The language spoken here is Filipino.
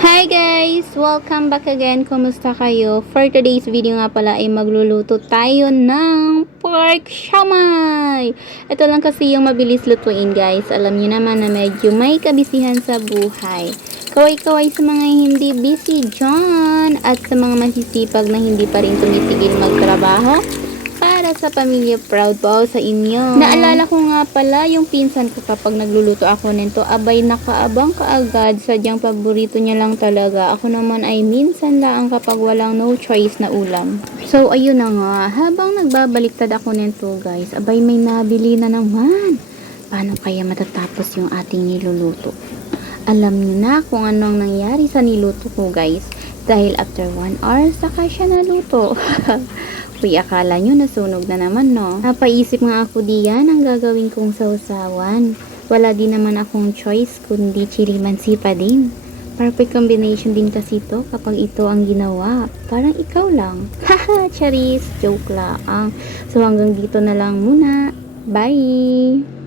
Hi guys! Welcome back again. Kumusta kayo? For today's video nga pala ay magluluto tayo ng pork siomai. Ito lang kasi yung mabilis lutuin guys. Alam niyo naman na medyo may kabisihan sa buhay. Kaway-kaway sa mga hindi busy dyan at sa mga masisipag na hindi pa rin tumitigil magtrabaho. Para sa pamilya, proud po sa inyo. Naalala ko nga pala yung pinsan ko kapag nagluluto ako nito, abay nakaabang kaagad, sadyang paborito niya lang talaga. Ako naman ay minsan lang kapag walang no choice na ulam. So ayun na nga, habang nagbabaliktad ako nito guys, abay may nabili na naman. Paano kaya matatapos yung ating niluluto? Alam niyo na kung anong nangyari sa niluto ko guys. Dahil after 1 hour, saka siya naluto. Uy, akala nyo nasunog na naman, no? Napaisip nga ako diyan ang gagawin kong sausawan. Wala din naman akong choice kundi chili mansi pa din. Perfect combination din kasi ito kapag ito ang ginawa. Parang ikaw lang. Haha, charis, joke lang. So hanggang dito na lang muna. Bye!